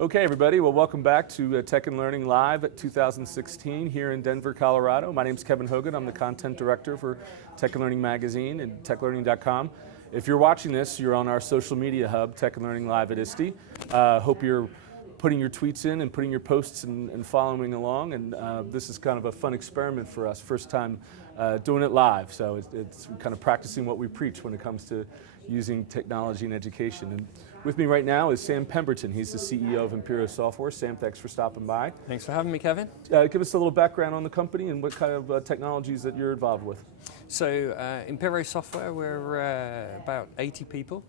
Okay, everybody. Well, welcome back to Tech and Learning Live at 2016 here in Denver, Colorado. My name is Kevin Hogan. I'm the content director for Tech and Learning Magazine and TechLearning.com. If you're watching this, you're on our social media hub, Tech and Learning Live at ISTE. Hope you're putting your tweets in and putting your posts and following along. And this is kind of a fun experiment for us. First time doing it live. So it's kind of practicing what we preach when it comes to using technology in education. And with me right now is Sam Pemberton. He's the CEO of Imperio Software. Sam, thanks for stopping by. Thanks for having me, Kevin. Give us a little background on the company and what kind of technologies that you're involved with. So, Imperio Software, we're about 80 people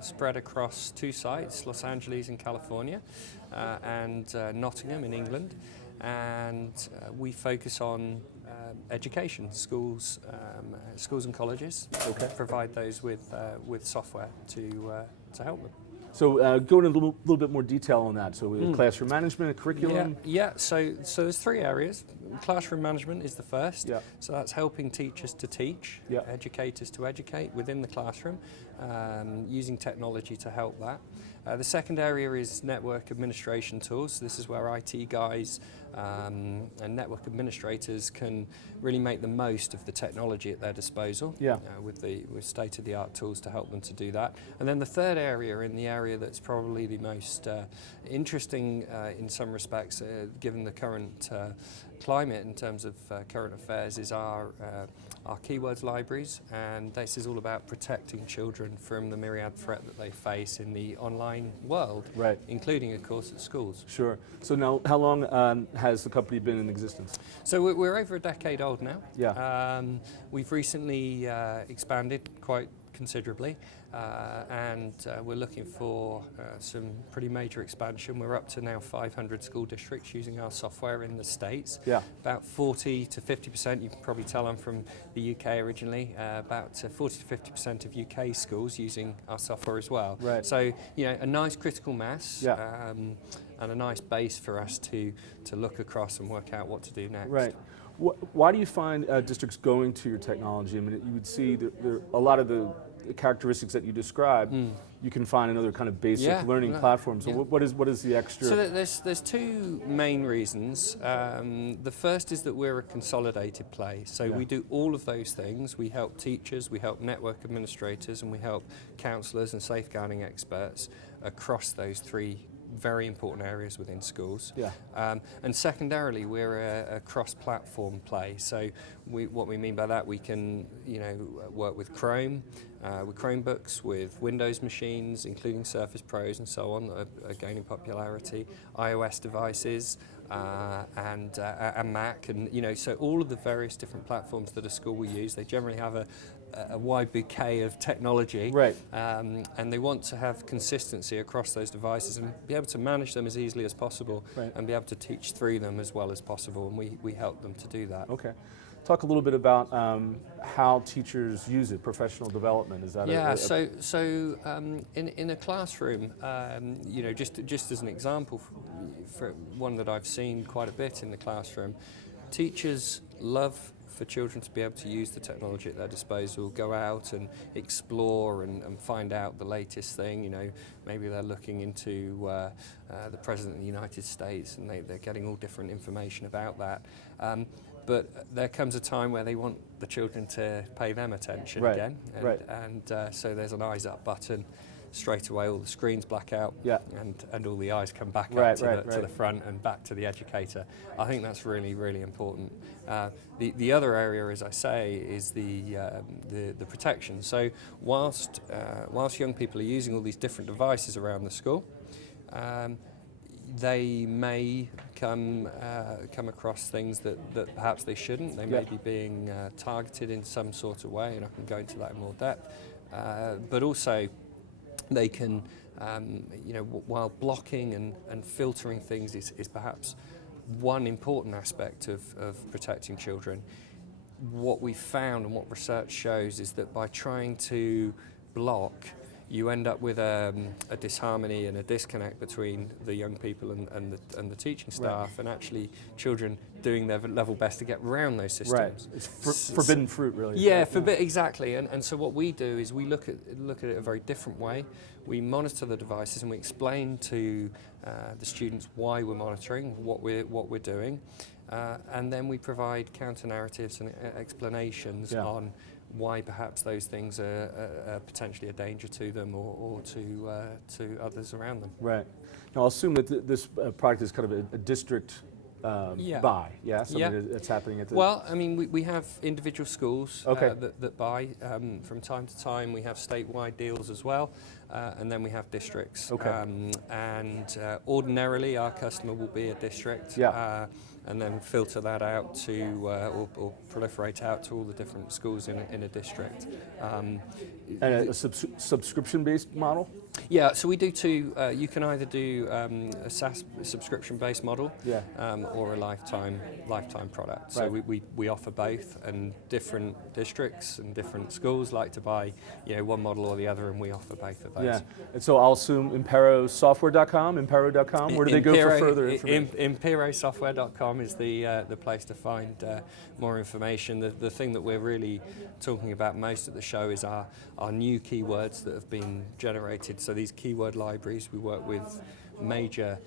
spread across two sites, Los Angeles in California and Nottingham in England. And we focus on education, schools and colleges. Okay. Provide those with software to help them. So go into a little bit more detail on that. So classroom management, curriculum? Yeah. So there's three areas. Classroom management is the first. Yeah. So that's helping teachers to teach, yeah, educators to educate within the classroom, using technology to help that. The second area is network administration tools. This is where IT guys and network administrators can really make the most of the technology at their disposal, yeah, with state-of-the-art tools to help them to do that. And then the third area, in the area that's probably the most interesting in some respects, given the current climate in terms of current affairs, is our keywords libraries, and this is all about protecting children from the myriad threat that they face in the online world, right, including, of course, at schools. Sure. So now, how long has the company been in existence? So we're over a decade old now. Yeah. We've recently expanded quite considerably, and we're looking for some pretty major expansion. We're up to now 500 school districts using our software in the States. Yeah. About 40 to 50%, you can probably tell I'm from the UK originally, about 40 to 50% of UK schools using our software as well. Right. So, a nice critical mass. Yeah. And a nice base for us to look across and work out what to do next. Right. Why do you find districts going to your technology? I mean, you would see a lot of the characteristics that you described, you can find in other kind of basic learning platforms. So what is the extra? So there's two main reasons. The first is that we're a consolidated play. So we do all of those things. We help teachers, we help network administrators, and we help counselors and safeguarding experts across those three very important areas within schools. Yeah. And secondarily, we're a cross-platform play. So what we mean by that, we can work with Chrome, with Chromebooks, with Windows machines, including Surface Pros and so on, that are gaining popularity, iOS devices, and Mac, and so all of the various different platforms that a school will use. They generally have a wide bouquet of technology, right, and they want to have consistency across those devices and be able to manage them as easily as possible, right, and be able to teach through them as well as possible, and we help them to do that. Okay. Talk a little bit about how teachers use it, professional development. Is that so in a classroom, just as an example, for one that I've seen quite a bit in the classroom, teachers love for children to be able to use the technology at their disposal, go out and explore and find out the latest thing. Maybe they're looking into the President of the United States, and they're getting all different information about that. But there comes a time where they want the children to pay them attention again, and so there's an eyes up button. Straight away, all the screens black out, and all the eyes come back up to the front and back to the educator. I think that's really, really important. The other area, as I say, is the protection. So whilst young people are using all these different devices around the school, they may come across things that perhaps they shouldn't. They may be being targeted in some sort of way, and I can go into that in more depth. But also, they can, while blocking and filtering things is perhaps one important aspect of protecting children. What we've found and what research shows is that by trying to block, you end up with a disharmony and a disconnect between the young people and the teaching staff, and actually children doing their level best to get around those systems. Right. It's forbidden fruit, really. Yeah, exactly. And so what we do is we look at it a very different way. We monitor the devices and we explain to the students why we're monitoring, what we're doing, and then we provide counter narratives and explanations on why perhaps those things are potentially a danger to them or to others around them. Right. Now, I'll assume that this product is kind of a district buy, something that's happening at the... Well, I mean, we have individual schools that buy. From time to time, we have statewide deals as well, and then we have districts. And ordinarily, our customer will be a district. And then filter that out to, or proliferate out to all the different schools in a district. And a subscription-based model? Yeah, so we do two. You can either do a SaaS subscription-based model, or a lifetime product. So we offer both, and different districts and different schools like to buy, one model or the other, and we offer both of those. Yeah, and so I'll assume imperosoftware.com, impero.com. Where do they go for further information? Imperosoftware.com is the place to find more information. The thing that we're really talking about most at the show is our new keywords that have been generated. So these keyword libraries, we work with major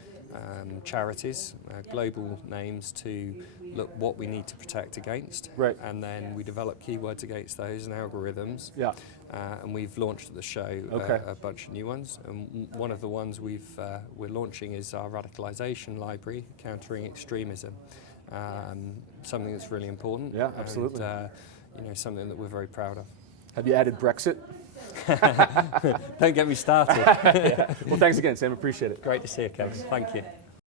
charities, global names, to look what we need to protect against. And then we develop keywords against those and algorithms. And we've launched at the show a bunch of new ones. And one of the ones we're launching is our radicalization library, countering extremism. Something that's really important. Yeah, absolutely. And, something that we're very proud of. Have you added Brexit? Don't get me started. Well, thanks again, Sam. Appreciate it. Great to see you, Kevin. Thank you.